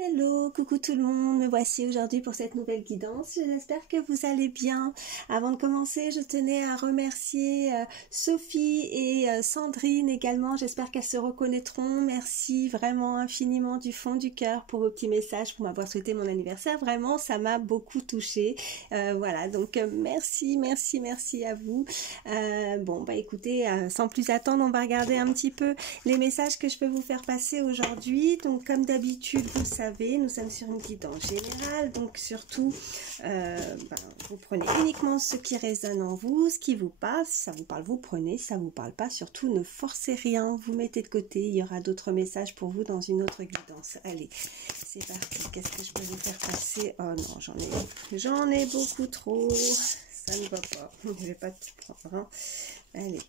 Hello, coucou tout le monde, me voici aujourd'hui pour cette nouvelle guidance. J'espère que vous allez bien. Avant de commencer, je tenais à remercier Sophie et Sandrine également. J'espère qu'elles se reconnaîtront. Merci vraiment infiniment du fond du cœur pour vos petits messages, pour m'avoir souhaité mon anniversaire. Vraiment, ça m'a beaucoup touchée. Voilà, donc merci à vous. Bon, bah écoutez, sans plus attendre, on va regarder un petit peu les messages que je peux vous faire passer aujourd'hui. Donc comme d'habitude, vous savez, nous sommes sur une guidance générale, donc surtout vous prenez uniquement ce qui résonne en vous, ce qui vous parle. Si ça vous parle, vous prenez. Si ça vous parle pas, surtout ne forcez rien, vous mettez de côté. Il y aura d'autres messages pour vous dans une autre guidance. Allez, c'est parti. Qu'est-ce que je peux vous faire passer? Oh non, j'en ai beaucoup trop, ça ne va pas. Je vais pas tout prendre, hein. Allez,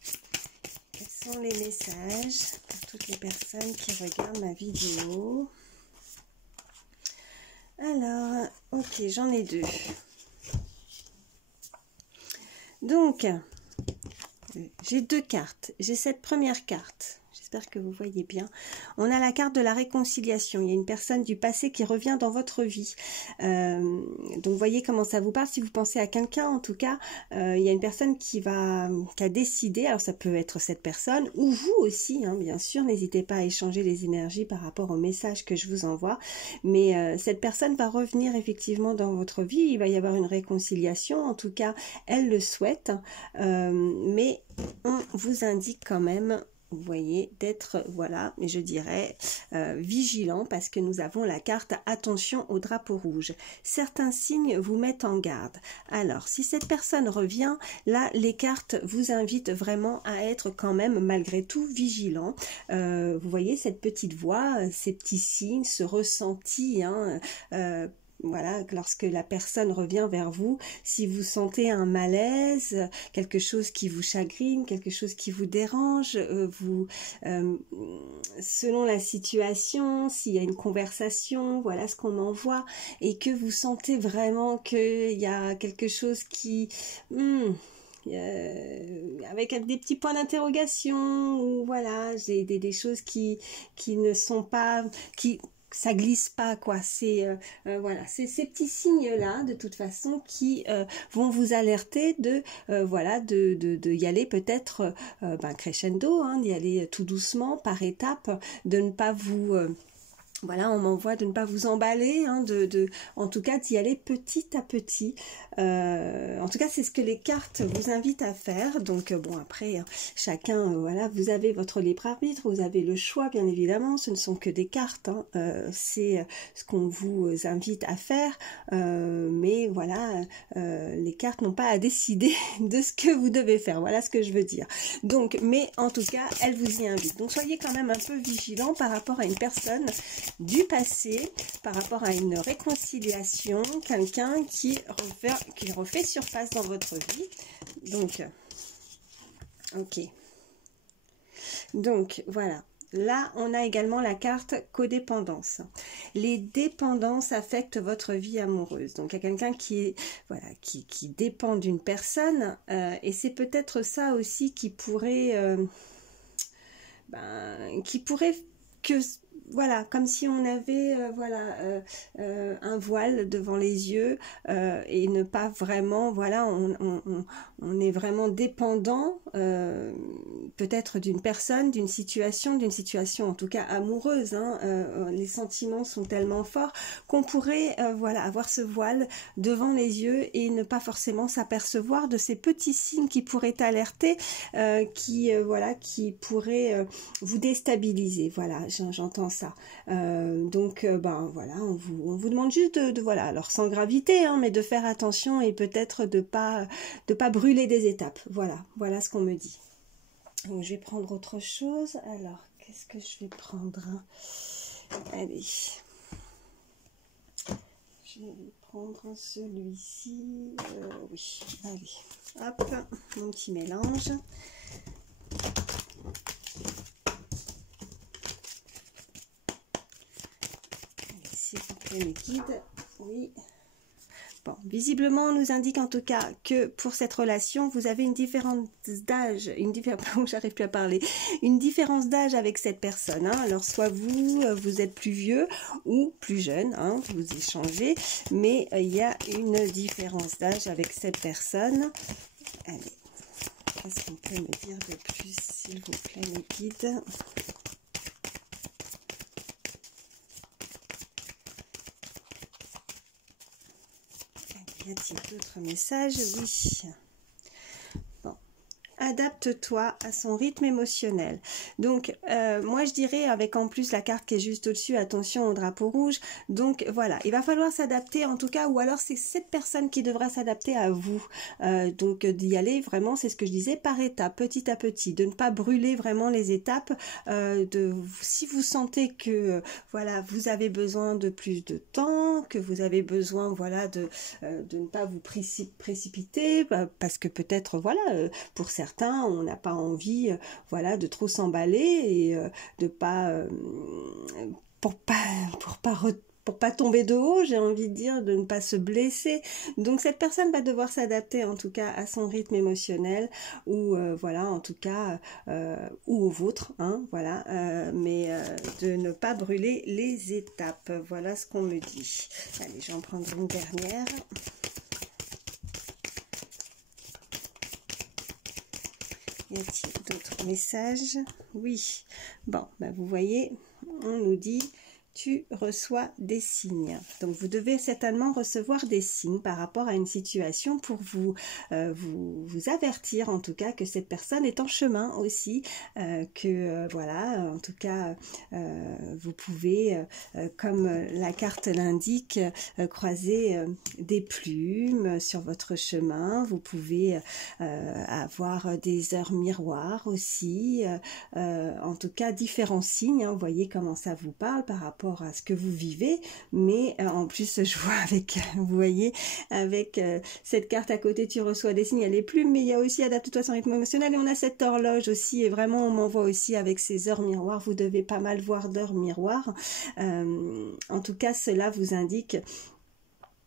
quels sont les messages pour toutes les personnes qui regardent ma vidéo? Alors, ok, j'en ai deux. Donc, j'ai deux cartes. J'ai cette première carte. J'espère que vous voyez bien. On a la carte de la réconciliation. Il y a une personne du passé qui revient dans votre vie. Donc, voyez comment ça vous parle. Si vous pensez à quelqu'un, en tout cas, il y a une personne qui a décidé. Alors, ça peut être cette personne ou vous aussi, hein, bien sûr. N'hésitez pas à échanger les énergies par rapport au message que je vous envoie. Mais cette personne va revenir effectivement dans votre vie. Il va y avoir une réconciliation. En tout cas, elle le souhaite. Mais on vous indique quand même, vous voyez, d'être, voilà, mais je dirais vigilant, parce que nous avons la carte attention au drapeau rouge. Certains signes vous mettent en garde. Alors, si cette personne revient, là, les cartes vous invitent vraiment à être quand même, malgré tout, vigilant. Vous voyez cette petite voix, ces petits signes, ce ressenti, hein, voilà, lorsque la personne revient vers vous, si vous sentez un malaise, quelque chose qui vous chagrine, quelque chose qui vous dérange, selon la situation, s'il y a une conversation, voilà ce qu'on envoie, et que vous sentez vraiment qu'il y a quelque chose qui... avec des petits points d'interrogation, ou voilà, j'ai des choses qui ne sont pas... ça glisse pas, quoi. C'est voilà, c'est ces petits signes là de toute façon qui vont vous alerter de voilà, de y aller peut-être crescendo, hein, d'y aller tout doucement, par étapes, de ne pas vous voilà, on m'envoie de ne pas vous emballer, hein, en tout cas d'y aller petit à petit. En tout cas, c'est ce que les cartes vous invitent à faire. Donc bon, après, chacun, voilà, vous avez votre libre arbitre, vous avez le choix, bien évidemment. Ce ne sont que des cartes, hein. C'est ce qu'on vous invite à faire. Mais voilà, les cartes n'ont pas à décider de ce que vous devez faire. Voilà ce que je veux dire. Donc, mais en tout cas, elles vous y invitent. Donc, soyez quand même un peu vigilant par rapport à une personne du passé, par rapport à une réconciliation, quelqu'un qui refait surface dans votre vie. Donc, ok. Donc, voilà. Là, on a également la carte codépendance. Les dépendances affectent votre vie amoureuse. Donc, il y a quelqu'un qui, voilà, qui dépend d'une personne, et c'est peut-être ça aussi qui pourrait que... Voilà, comme si on avait un voile devant les yeux, et ne pas vraiment, voilà, on est vraiment dépendant peut-être d'une personne, d'une situation en tout cas amoureuse, hein. Les sentiments sont tellement forts qu'on pourrait voilà, avoir ce voile devant les yeux et ne pas forcément s'apercevoir de ces petits signes qui pourraient alerter, voilà, qui pourraient vous déstabiliser. Voilà, j'entends ça. Donc voilà, on vous demande juste de voilà, alors sans gravité, hein, mais de faire attention et peut-être de pas brûler des étapes. Voilà ce qu'on me dit. Donc je vais prendre autre chose. Alors qu'est-ce que je vais prendre, hein? Allez, je vais prendre celui-ci. Oui, allez, hop, mon petit mélange. S'il vous plaît, mes guides, oui. Bon, visiblement, on nous indique en tout cas que pour cette relation, vous avez une différence d'âge, j'arrive plus à parler, une différence d'âge avec cette personne. Hein. Alors, soit vous êtes plus vieux ou plus jeune, hein, vous échangez, mais il y a une différence d'âge avec cette personne. Allez, qu'est-ce qu'on peut me dire de plus, s'il vous plaît, mes guides ? Y a-t-il d'autres messages? Oui. Bon. Adapte-toi à son rythme émotionnel. Donc, moi, je dirais, avec en plus la carte qui est juste au-dessus, attention au drapeau rouge. Donc, voilà, il va falloir s'adapter en tout cas, ou alors c'est cette personne qui devra s'adapter à vous. Donc, d'y aller vraiment, c'est ce que je disais, par étapes, petit à petit, de ne pas brûler vraiment les étapes. Si vous sentez que, voilà, vous avez besoin de plus de temps, que vous avez besoin, voilà, de ne pas vous précipiter, parce que peut-être, voilà, pour certains, on n'a pas envie, voilà, de trop s'emballer et de pas, pour pas tomber de haut, j'ai envie de dire, de ne pas se blesser. Donc cette personne va devoir s'adapter en tout cas à son rythme émotionnel ou voilà, en tout cas ou au vôtre, hein, voilà, mais de ne pas brûler les étapes. Voilà ce qu'on me dit. Allez, je vais en prendre une dernière. Y a-t-il d'autres messages? Oui. Bon, bah vous voyez, on nous dit tu reçois des signes. Donc vous devez certainement recevoir des signes par rapport à une situation pour vous avertir en tout cas que cette personne est en chemin aussi, voilà, en tout cas vous pouvez, comme la carte l'indique, croiser des plumes sur votre chemin. Vous pouvez avoir des heures miroirs aussi, en tout cas différents signes, hein, vous voyez comment ça vous parle par rapport à ce que vous vivez, mais en plus je vois avec, vous voyez, avec cette carte à côté, tu reçois des signes, il y a les plumes, mais il y a aussi adapte-toi à son rythme émotionnel, et on a cette horloge aussi, et vraiment on m'envoie aussi avec ces heures miroirs, vous devez pas mal voir d'heures miroirs, en tout cas cela vous indique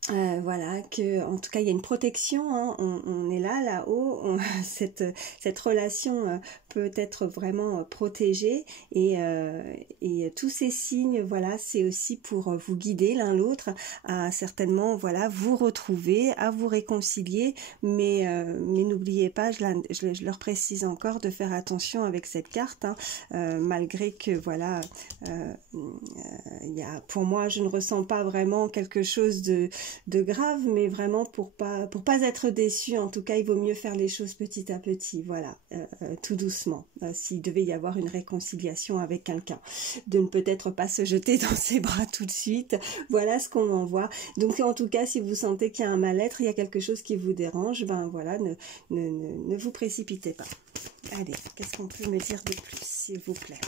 voilà, que en tout cas il y a une protection, hein, on est là-haut, cette relation peut être vraiment protégée et tous ces signes, voilà, c'est aussi pour vous guider l'un l'autre à certainement, voilà, vous retrouver, à vous réconcilier, mais n'oubliez pas, je leur précise encore de faire attention avec cette carte, hein, malgré que voilà, pour moi je ne ressens pas vraiment quelque chose de grave, mais vraiment pour pas être déçu, en tout cas il vaut mieux faire les choses petit à petit, voilà, tout doucement, s'il devait y avoir une réconciliation avec quelqu'un, de ne peut-être pas se jeter dans ses bras tout de suite, voilà ce qu'on m'envoie. Donc en tout cas si vous sentez qu'il y a un mal-être, il y a quelque chose qui vous dérange, ben voilà, ne vous précipitez pas. Allez, qu'est-ce qu'on peut me dire de plus, s'il vous plaît?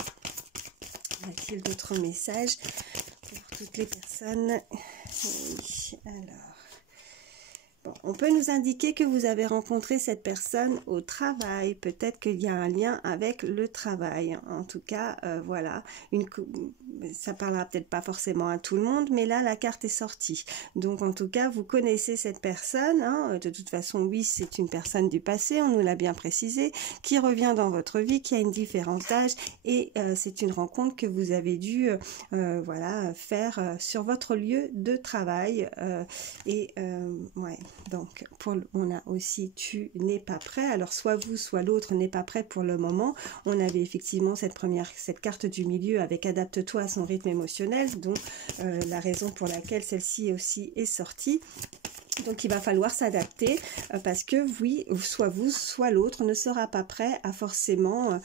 Y a-t-il d'autres messages pour toutes les personnes? Oui, alors... Bon, on peut nous indiquer que vous avez rencontré cette personne au travail. Peut-être qu'il y a un lien avec le travail. En tout cas, voilà. Ça parlera peut-être pas forcément à tout le monde, mais là, la carte est sortie. Donc, en tout cas, vous connaissez cette personne. Hein. De toute façon, oui, c'est une personne du passé, on nous l'a bien précisé, qui revient dans votre vie, qui a une différence d'âge. Et c'est une rencontre que vous avez dû voilà, faire sur votre lieu de travail. Ouais. Donc, on a aussi « tu n'es pas prêt ». Alors, soit vous, soit l'autre n'est pas prêt pour le moment. On avait effectivement cette carte du milieu avec « adapte-toi à son rythme émotionnel », dont la raison pour laquelle celle-ci aussi est sortie. Donc, il va falloir s'adapter parce que, oui, soit vous, soit l'autre ne sera pas prêt à forcément...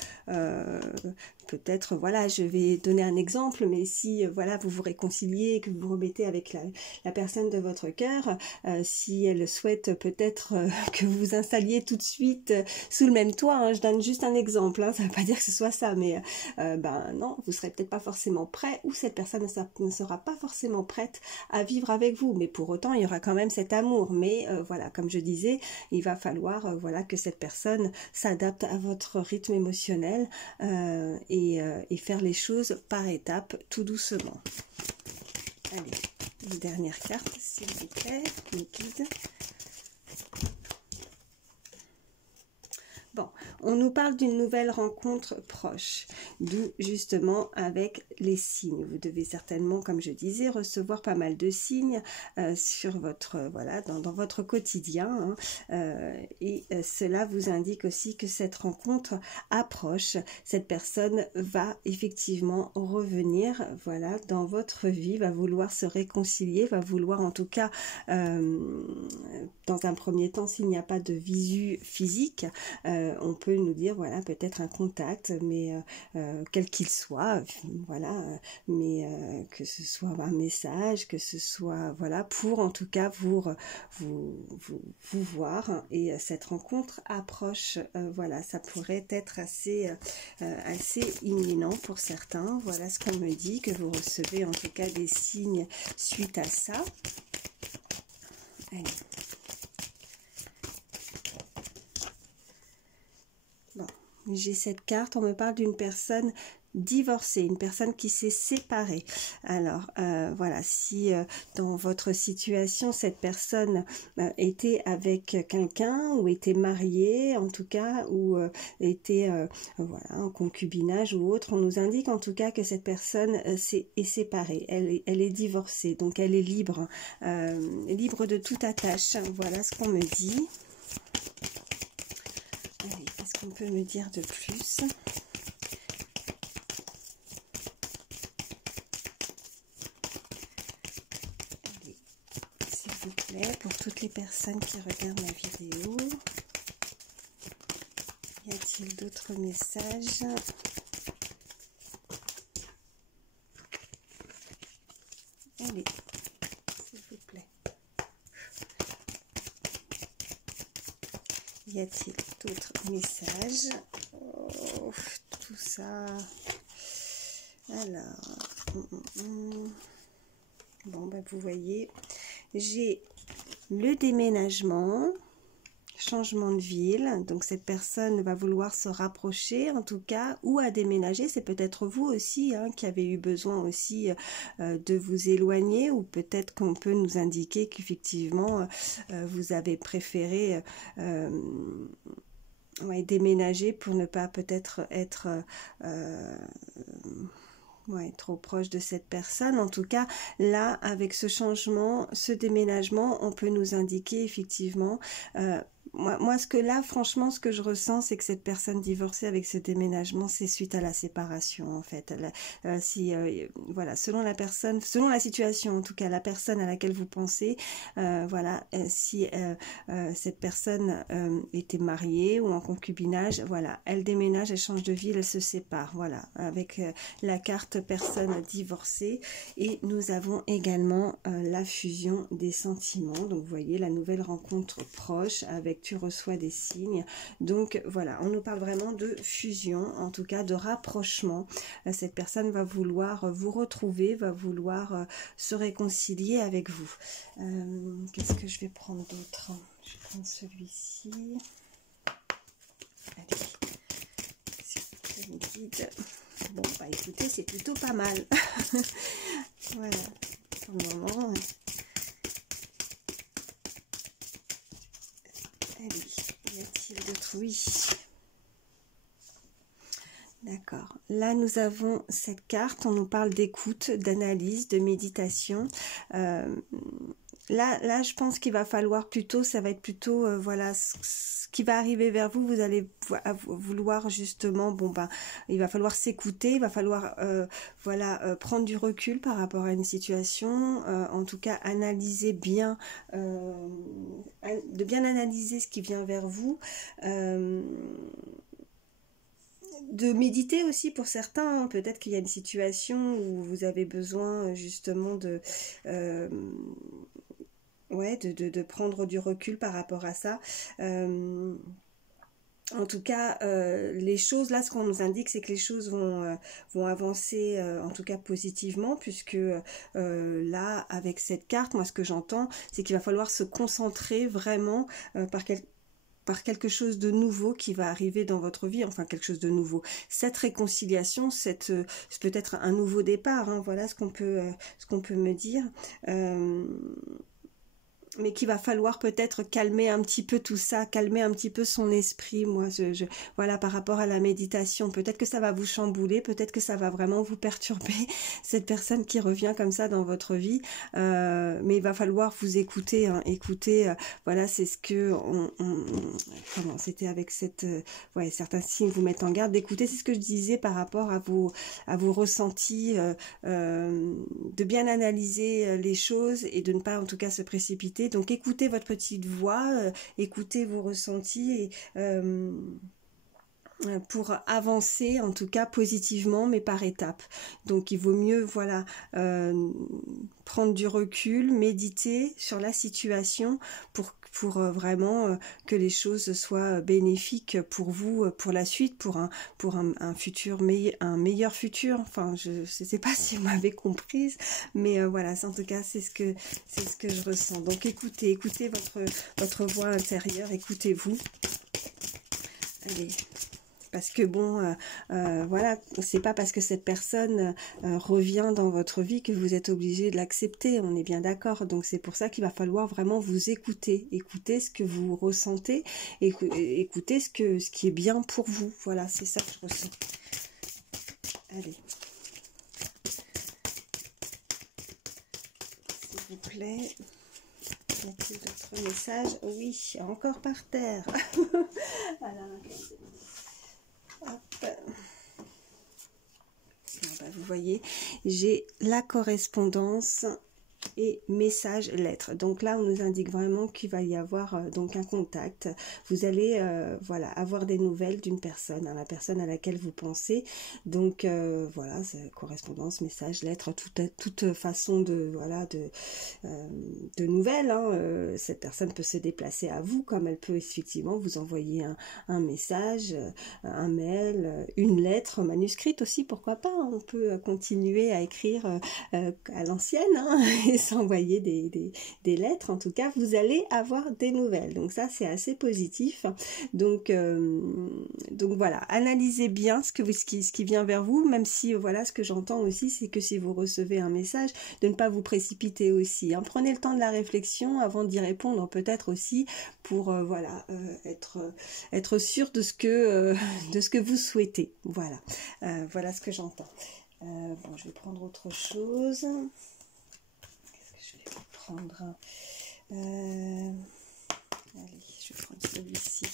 peut-être, voilà, je vais donner un exemple, mais si, voilà, vous vous réconciliez, que vous vous remettez avec la personne de votre cœur, si elle souhaite peut-être que vous vous installiez tout de suite sous le même toit, hein, je donne juste un exemple, hein, ça ne veut pas dire que ce soit ça, mais ben non, vous serez peut-être pas forcément prêt, ou cette personne ne sera pas forcément prête à vivre avec vous, mais pour autant, il y aura quand même cet amour, mais voilà, comme je disais, il va falloir, voilà, que cette personne s'adapte à votre rythme émotionnel, et faire les choses par étapes, tout doucement. Allez, Une dernière carte, s'il vous plaît, mes guides. Bon, on nous parle d'une nouvelle rencontre proche, d'où justement avec les signes. Vous devez certainement, comme je disais, recevoir pas mal de signes sur votre, voilà, dans votre quotidien. Et cela vous indique aussi que cette rencontre approche. Cette personne va effectivement revenir, voilà, dans votre vie, va vouloir se réconcilier, va vouloir en tout cas, dans un premier temps, s'il n'y a pas de visu physique, on peut nous dire voilà peut-être un contact, mais quel qu'il soit, voilà, mais que ce soit un message, que ce soit voilà pour en tout cas vous voir, et cette rencontre approche, voilà, ça pourrait être assez imminent pour certains. Voilà ce qu'on me dit, que vous recevez en tout cas des signes suite à ça. Allez. J'ai cette carte, on me parle d'une personne divorcée, une personne qui s'est séparée. Alors voilà, si dans votre situation cette personne était avec quelqu'un, ou était mariée en tout cas, ou était voilà, en concubinage ou autre, on nous indique en tout cas que cette personne est séparée, elle est divorcée, donc elle est libre, libre de toute attache. Voilà ce qu'on me dit. Allez, qu'est-ce qu'on peut me dire de plus? Allez, s'il vous plaît, pour toutes les personnes qui regardent ma vidéo, y a-t-il d'autres messages? Allez, s'il vous plaît. Y a-t-il d'autres messages? Oh, tout ça. Alors, bon, ben, vous voyez, j'ai le déménagement, changement de ville, donc cette personne va vouloir se rapprocher en tout cas, ou à déménager. C'est peut-être vous aussi qui avez eu besoin aussi de vous éloigner, ou peut-être qu'on peut nous indiquer qu'effectivement vous avez préféré ouais, déménager pour ne pas peut-être être ouais, trop proche de cette personne. En tout cas, là, avec ce changement, ce déménagement, on peut nous indiquer effectivement moi, ce que là, franchement, ce que je ressens, c'est que cette personne divorcée avec ce déménagement, c'est suite à la séparation, en fait. Voilà, selon la personne, selon la situation, en tout cas, la personne à laquelle vous pensez, voilà, si cette personne était mariée ou en concubinage, voilà, elle déménage, elle change de ville, elle se sépare, voilà, avec la carte personne divorcée. Et nous avons également la fusion des sentiments. Donc, vous voyez, la nouvelle rencontre proche avec tu reçois des signes. Donc voilà, on nous parle vraiment de fusion, en tout cas de rapprochement. Cette personne va vouloir vous retrouver, va vouloir se réconcilier avec vous. Qu'est-ce que je vais prendre d'autre? Je vais prendre celui-ci. Allez, s'il vous plaît, me guide. Bon, bah écoutez, c'est plutôt pas mal. Voilà, pour le moment. Allez, y a-t-il d'autres? Oui. D'accord. Là, nous avons cette carte. On nous parle d'écoute, d'analyse, de méditation. Là, je pense qu'il va falloir plutôt, ça va être plutôt, voilà, ce qui va arriver vers vous. Vous allez vouloir justement, bon ben, il va falloir s'écouter, il va falloir, voilà, prendre du recul par rapport à une situation. En tout cas, analyser bien, de bien analyser ce qui vient vers vous. De méditer aussi pour certains, hein. Peut-être qu'il y a une situation où vous avez besoin justement de ouais, de prendre du recul par rapport à ça. En tout cas, les choses, là, ce qu'on nous indique, c'est que les choses vont avancer, en tout cas positivement, puisque là, avec cette carte, moi, ce que j'entends, c'est qu'il va falloir se concentrer vraiment par quelque chose de nouveau qui va arriver dans votre vie, enfin quelque chose de nouveau. Cette réconciliation, c'est peut-être un nouveau départ, hein, voilà ce qu'on peut me dire. Mais qu'il va falloir peut-être calmer un petit peu tout ça, calmer un petit peu son esprit, moi, voilà, par rapport à la méditation. Peut-être que ça va vous chambouler, peut-être que ça va vraiment vous perturber, cette personne qui revient comme ça dans votre vie, mais il va falloir vous écouter, hein, écouter, voilà, c'est ce que, comment, c'était avec cette, ouais, certains signes vous mettent en garde, d'écouter, c'est ce que je disais par rapport à vos ressentis, de bien analyser les choses et de ne pas en tout cas se précipiter. Donc écoutez votre petite voix, écoutez vos ressentis et, pour avancer en tout cas positivement mais par étapes. Donc il vaut mieux voilà prendre du recul, méditer sur la situation pour vraiment que les choses soient bénéfiques pour vous, pour la suite, pour un futur un meilleur futur. Enfin, je ne sais pas si vous m'avez comprise, mais voilà, en tout cas, c'est ce que je ressens. Donc écoutez votre voix intérieure, écoutez-vous. Allez. Parce que bon, voilà, c'est pas parce que cette personne revient dans votre vie que vous êtes obligé de l'accepter, on est bien d'accord. Donc c'est pour ça qu'il va falloir vraiment vous écouter, écouter ce que vous ressentez, écouter ce qui est bien pour vous. Voilà, c'est ça que je ressens. Allez. S'il vous plaît. Y a-t-il d'autres messages? Oui, encore par terre. Alors, hop. Vous voyez, j'ai la correspondance et message lettre. Donc là on nous indique vraiment qu'il va y avoir donc un contact. Vous allez voilà avoir des nouvelles d'une personne, hein, la personne à laquelle vous pensez. Donc voilà, c'est correspondance, message, lettre, toute façon de voilà de nouvelles, hein. Cette personne peut se déplacer à vous comme elle peut effectivement vous envoyer un message, un mail, une lettre manuscrite aussi, pourquoi pas, hein. On peut continuer à écrire à l'ancienne, hein, et s'envoyer des lettres. En tout cas, vous allez avoir des nouvelles. Donc ça, c'est assez positif. Donc voilà, analysez bien ce qui vient vers vous, même si voilà, ce que j'entends aussi, c'est que si vous recevez un message, de ne pas vous précipiter aussi, hein. Prenez le temps de la réflexion avant d'y répondre, peut-être aussi pour voilà être sûr de ce que vous souhaitez. Voilà, voilà ce que j'entends. Bon, je vais prendre autre chose. Qu'est-ce que je vais prendre? Allez, je vais prendre celui-ci.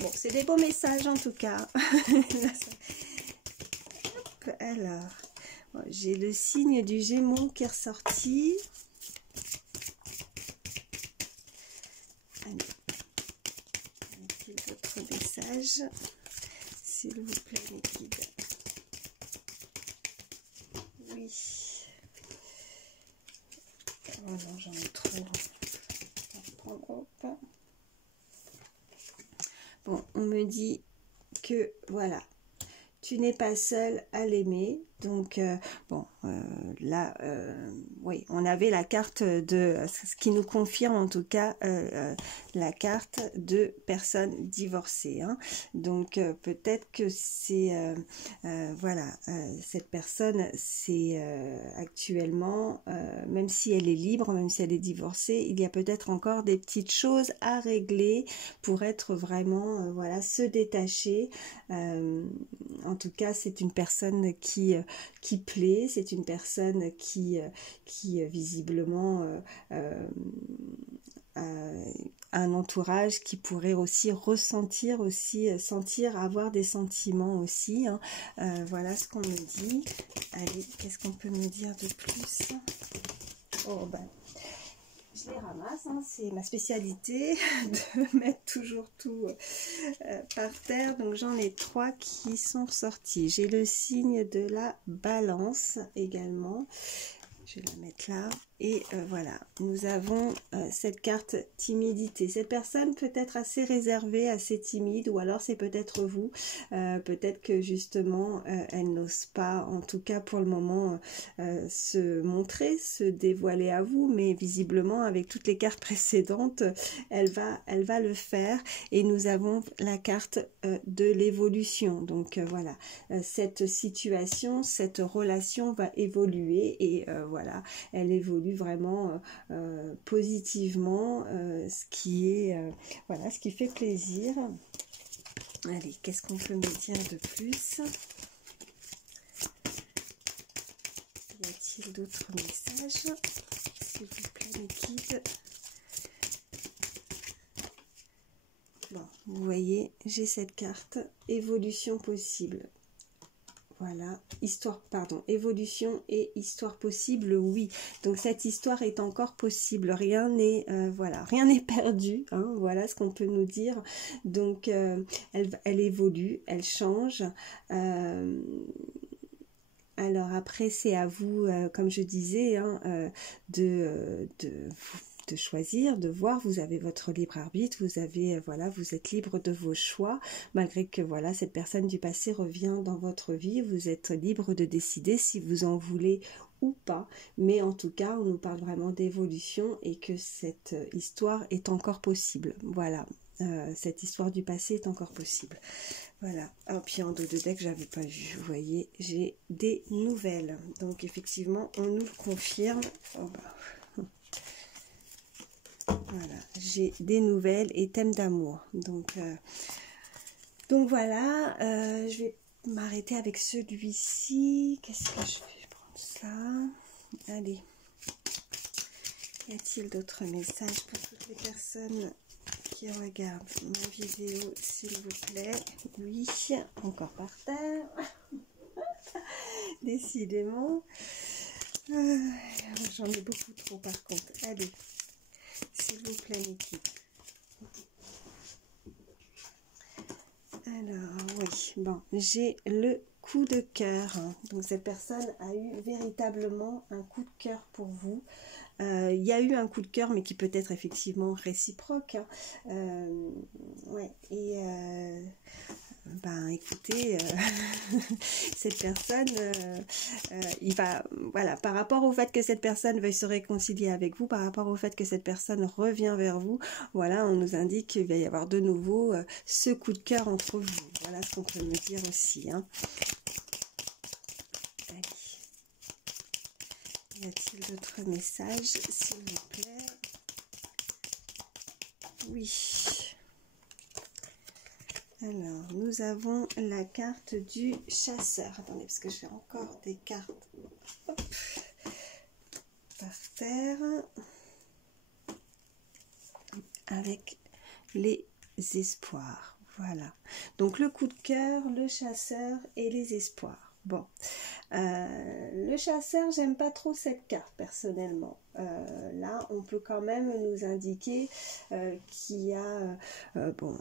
Bon, c'est des beaux messages en tout cas. Hop, alors, bon, j'ai le signe du Gémeaux qui est ressorti. Allez, y a-t-il d'autres messages? S'il vous plaît, les guides. Oui. Oh non, j'en ai trop. Hop. Bon, on me dit que voilà, tu n'es pas seul à l'aimer. Donc bon, là, oui, on avait la carte de ce qui nous confirme en tout cas la carte de personnes divorcées, hein. Donc peut-être que c'est voilà, cette personne, c'est actuellement, même si elle est libre, même si elle est divorcée, il y a peut-être encore des petites choses à régler pour être vraiment voilà, se détacher. En tout cas, c'est une personne qui plaît, c'est une personne qui visiblement a un entourage qui pourrait aussi ressentir, sentir, avoir des sentiments aussi, hein. Voilà ce qu'on me dit. Allez, qu'est-ce qu'on peut me dire de plus? Oh ben, je les ramasse, hein, c'est ma spécialité de mettre toujours tout par terre. Donc j'en ai 3 qui sont ressortis. J'ai le signe de la balance également. Je vais la mettre là. Et voilà, nous avons cette carte timidité. Cette personne peut être assez réservée, assez timide, ou alors c'est peut-être vous. Peut-être que justement, elle n'ose pas, en tout cas pour le moment, se montrer, se dévoiler à vous. Mais visiblement, avec toutes les cartes précédentes, elle va le faire. Et nous avons la carte de l'évolution. Donc voilà, cette situation, cette relation va évoluer et voilà, elle évolue vraiment positivement, ce qui est voilà, ce qui fait plaisir. Allez, qu'est-ce qu'on peut me dire de plus? Y a-t-il d'autres messages, s'il vous plaît, mes guides? Bon, vous voyez, j'ai cette carte évolution possible. Voilà, évolution et histoire possible, oui. Donc cette histoire est encore possible, rien n'est voilà, rien n'est perdu, hein, voilà ce qu'on peut nous dire. Donc elle évolue, elle change. Alors après c'est à vous, comme je disais, hein, de choisir, de voir. Vous avez votre libre arbitre, vous avez voilà, vous êtes libre de vos choix, malgré que voilà, cette personne du passé revient dans votre vie, vous êtes libre de décider si vous en voulez ou pas, mais en tout cas on nous parle vraiment d'évolution et que cette histoire est encore possible. Voilà, cette histoire du passé est encore possible. Voilà. Oh, puis en dos de deck, j'avais pas vu. Vous voyez, j'ai des nouvelles. Donc effectivement, on nous le confirme. Oh, bah. Voilà, j'ai des nouvelles et thème d'amour. Donc voilà, je vais m'arrêter avec celui-ci. Qu'est-ce que je vais prendre ça? Allez. Y a-t-il d'autres messages pour toutes les personnes qui regardent ma vidéo, s'il vous plaît? Oui, encore par terre. Décidément. J'en ai beaucoup trop par contre. Allez. S'il vous plaît, l'équipe. Alors, oui, bon, j'ai le coup de cœur. Donc, cette personne a eu véritablement un coup de cœur pour vous. Il y a eu un coup de cœur, mais qui peut être effectivement réciproque. Ouais, et ben écoutez, cette personne, il va, voilà, par rapport au fait que cette personne veuille se réconcilier avec vous, par rapport au fait que cette personne revient vers vous, voilà, on nous indique qu'il va y avoir de nouveau ce coup de cœur entre vous. Voilà ce qu'on peut me dire aussi. Hein. Allez. Y a-t-il d'autres messages, s'il vous plaît? Oui. Alors, nous avons la carte du chasseur. Attendez, parce que j'ai encore des cartes hop, par terre. Avec les espoirs. Voilà. Donc, le coup de cœur, le chasseur et les espoirs. Bon. Le chasseur, j'aime pas trop cette carte personnellement. Là, on peut quand même nous indiquer qu'il y a bon,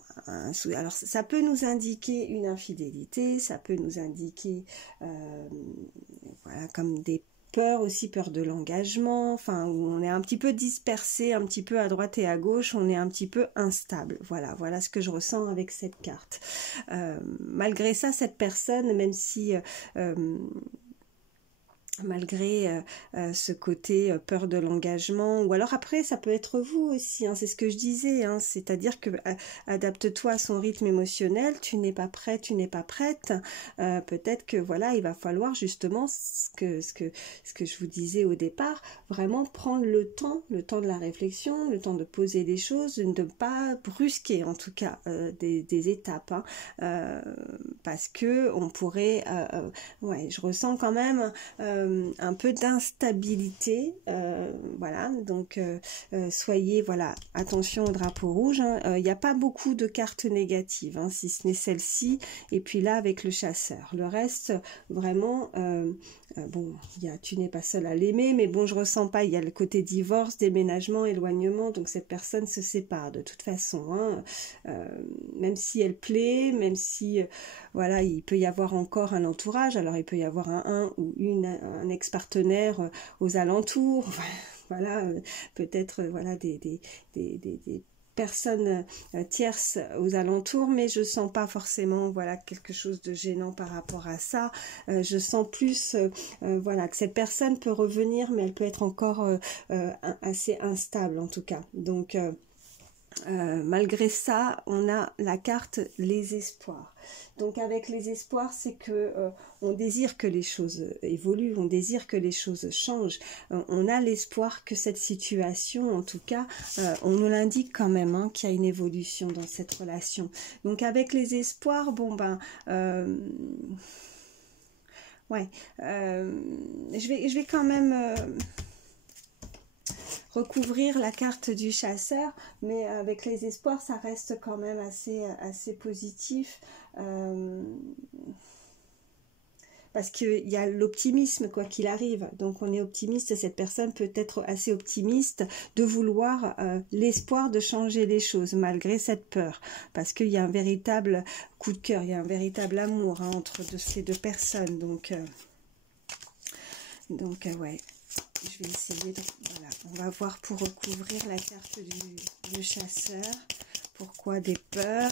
alors ça peut nous indiquer une infidélité, ça peut nous indiquer voilà, comme des peurs aussi, peur de l'engagement, enfin où on est un petit peu dispersé, un petit peu à droite et à gauche, on est un petit peu instable. Voilà, voilà ce que je ressens avec cette carte. Malgré ça, cette personne, même si malgré ce côté peur de l'engagement, ou alors après ça peut être vous aussi, hein, c'est ce que je disais, hein, c'est-à-dire que adapte-toi à son rythme émotionnel, tu n'es pas prêt, tu n'es pas prête, peut-être que voilà, il va falloir justement ce que je vous disais au départ, vraiment prendre le temps de la réflexion, le temps de poser des choses, de ne pas brusquer en tout cas des étapes, hein, parce que on pourrait, ouais, je ressens quand même un peu d'instabilité, voilà, donc soyez, voilà, attention au drapeau rouge, hein. Il n'y a pas beaucoup de cartes négatives, hein, si ce n'est celle-ci, et puis là avec le chasseur, le reste vraiment, bon, tu n'es pas seul à l'aimer, mais bon, je ressens pas, il y a le côté divorce, déménagement, éloignement, donc cette personne se sépare de toute façon, hein, même si elle plaît, même si voilà, il peut y avoir encore un entourage, alors il peut y avoir un ou un un ex-partenaire aux alentours, voilà, peut-être voilà des personnes tierces aux alentours, mais je sens pas forcément voilà quelque chose de gênant par rapport à ça. Je sens plus voilà que cette personne peut revenir, mais elle peut être encore assez instable en tout cas. Donc malgré ça, on a la carte les espoirs. Donc avec les espoirs, c'est que on désire que les choses évoluent, on désire que les choses changent. On a l'espoir que cette situation, en tout cas, on nous l'indique quand même, hein, qu'il y a une évolution dans cette relation. Donc avec les espoirs, bon ben... ouais, je vais quand même... recouvrir la carte du chasseur, mais avec les espoirs, ça reste quand même assez positif, parce qu'il y a l'optimisme quoi qu'il arrive, donc on est optimiste, cette personne peut être assez optimiste de vouloir l'espoir de changer les choses malgré cette peur, parce qu'il y a un véritable coup de cœur, il y a un véritable amour hein, entre ces deux personnes, donc ouais. Je vais essayer de... Voilà, on va voir pour recouvrir la carte du chasseur. Pourquoi des peurs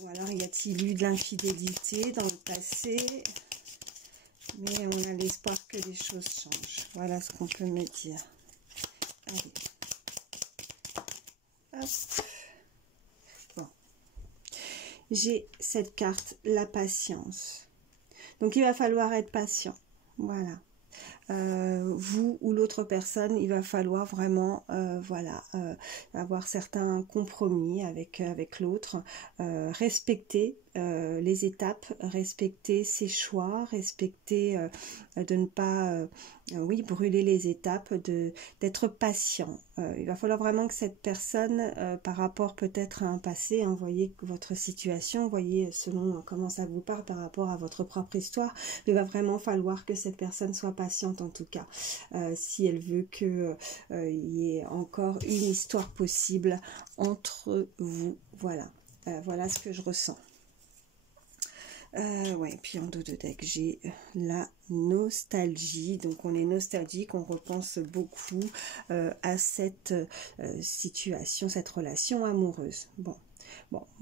ou alors y a-t-il eu de l'infidélité dans le passé? Mais on a l'espoir que les choses changent. Voilà ce qu'on peut me dire. Allez. Hop. Bon. J'ai cette carte, la patience. Donc il va falloir être patient. Voilà. Vous ou l'autre personne, il va falloir vraiment voilà, avoir certains compromis avec l'autre, respecter les étapes, respecter ses choix, respecter de ne pas oui, brûler les étapes, d'être patient. Il va falloir vraiment que cette personne, par rapport peut-être à un passé, hein, voyez votre situation, voyez selon comment ça vous parle par rapport à votre propre histoire, il va vraiment falloir que cette personne soit patiente en tout cas, si elle veut que y ait encore une histoire possible entre vous. Voilà, voilà ce que je ressens. Ouais, puis en dos de deck, j'ai la nostalgie. Donc on est nostalgique, on repense beaucoup à cette situation, cette relation amoureuse. Bon,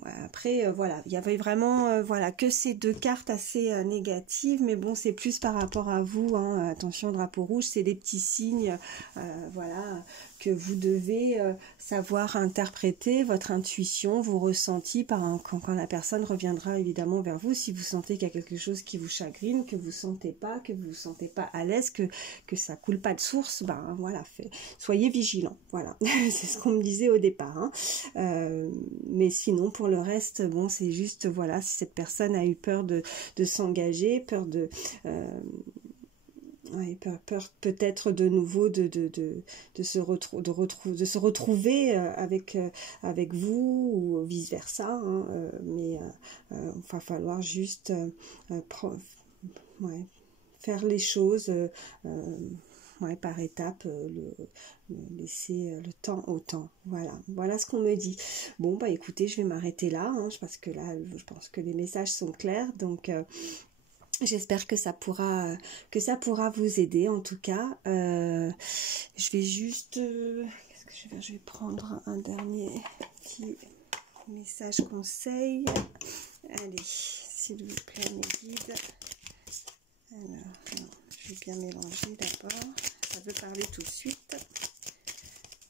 après, voilà, il y avait vraiment, voilà, que ces deux cartes assez négatives, mais bon, c'est plus par rapport à vous, hein, attention, drapeau rouge, c'est des petits signes, voilà, que vous devez savoir interpréter, votre intuition, vos ressentis, quand la personne reviendra évidemment vers vous, si vous sentez qu'il y a quelque chose qui vous chagrine, que vous sentez pas, à l'aise, que ça coule pas de source, ben voilà, soyez vigilants, voilà, c'est ce qu'on me disait au départ, hein. Mais sinon pour le reste, bon, c'est juste, voilà, si cette personne a eu peur de s'engager, peur de ouais, peur peut-être de nouveau de se retrouver avec vous ou vice versa, hein, mais il va falloir juste ouais, faire les choses ouais, par étapes, laisser le temps au temps. Voilà ce qu'on me dit. Bon, bah écoutez, je vais m'arrêter là, hein, parce que là, je pense que les messages sont clairs, donc j'espère que ça pourra vous aider en tout cas. Je vais juste... qu'est-ce que je vais faire? Je vais prendre un dernier petit message conseil. Allez, s'il vous plaît, mes guides. Alors, non, je vais bien mélanger d'abord. Ça veut parler tout de suite.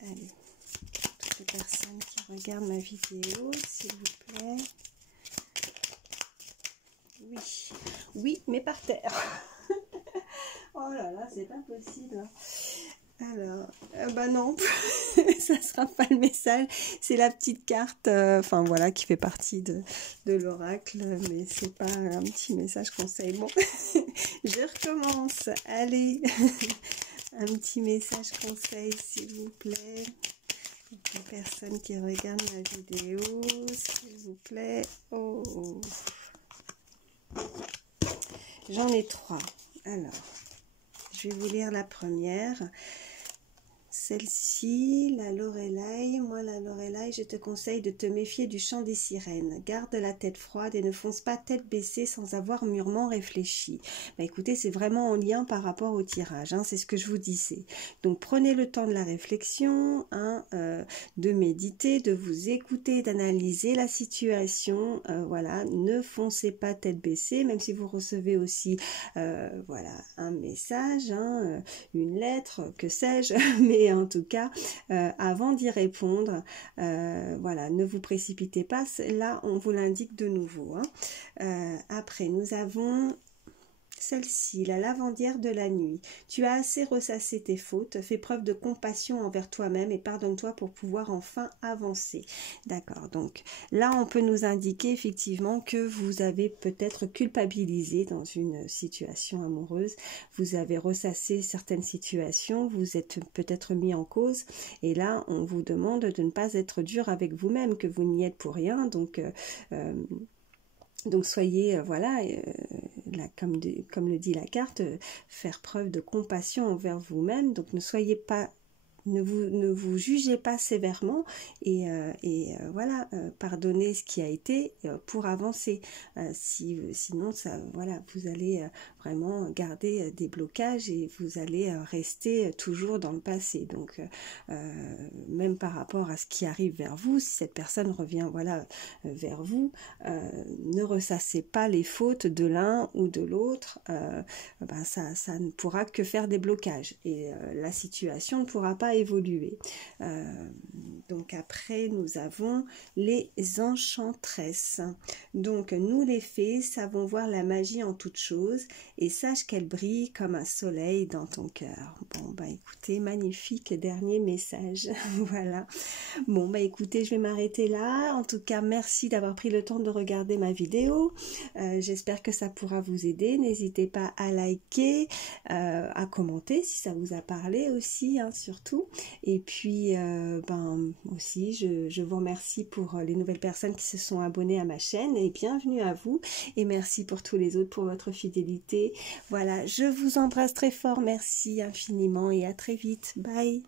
Allez, toutes les personnes qui regardent ma vidéo, s'il vous plaît. Oui, mais par terre. Oh là là, c'est pas possible. Alors, bah non, ça sera pas le message. C'est la petite carte, enfin voilà, qui fait partie de l'oracle, mais c'est pas un petit message conseil. Bon, je recommence. Allez, un petit message conseil, s'il vous plaît. Pour les personnes qui regardent ma vidéo, s'il vous plaît. Oh. J'en ai 3. Alors, je vais vous lire la première. celle-ci, la Lorelai, moi la Lorelai, je te conseille de te méfier du chant des sirènes. Garde la tête froide et ne fonce pas tête baissée sans avoir mûrement réfléchi. Bah, écoutez, c'est vraiment en lien par rapport au tirage, hein, c'est ce que je vous disais. Donc prenez le temps de la réflexion, hein, de méditer, de vous écouter, d'analyser la situation. Voilà, ne foncez pas tête baissée, même si vous recevez aussi voilà, un message, hein, une lettre, que sais-je, mais en tout cas, avant d'y répondre, voilà, ne vous précipitez pas, là on vous l'indique de nouveau, hein. Après, nous avons celle-ci, la lavandière de la nuit. Tu as assez ressassé tes fautes, fais preuve de compassion envers toi-même et pardonne-toi pour pouvoir enfin avancer. D'accord, donc là on peut nous indiquer effectivement que vous avez peut-être culpabilisé dans une situation amoureuse, vous avez ressassé certaines situations, vous êtes peut-être mis en cause et là on vous demande de ne pas être dur avec vous-même, que vous n'y êtes pour rien, donc soyez, voilà, là, comme le dit la carte, faire preuve de compassion envers vous-même. Donc ne soyez pas, ne vous jugez pas sévèrement et voilà, pardonnez ce qui a été pour avancer. Sinon, ça, voilà, vous allez vraiment garder des blocages et vous allez rester toujours dans le passé. Donc même par rapport à ce qui arrive vers vous, si cette personne revient, voilà, vers vous, ne ressassez pas les fautes de l'un ou de l'autre. Ben ça ne pourra que faire des blocages et la situation ne pourra pas évoluer. Donc après nous avons les enchantresses. Donc nous les fées savons voir la magie en toutes choses et sache qu'elle brille comme un soleil dans ton cœur. Bon bah écoutez, magnifique dernier message. Voilà. Bon bah écoutez, je vais m'arrêter là. En tout cas, merci d'avoir pris le temps de regarder ma vidéo. J'espère que ça pourra vous aider. N'hésitez pas à liker, à commenter si ça vous a parlé aussi, hein, surtout. Et puis ben aussi, je vous remercie pour les nouvelles personnes qui se sont abonnées à ma chaîne et bienvenue à vous. Et merci pour tous les autres pour votre fidélité. Voilà, je vous embrasse très fort. Merci infiniment et à très vite. Bye.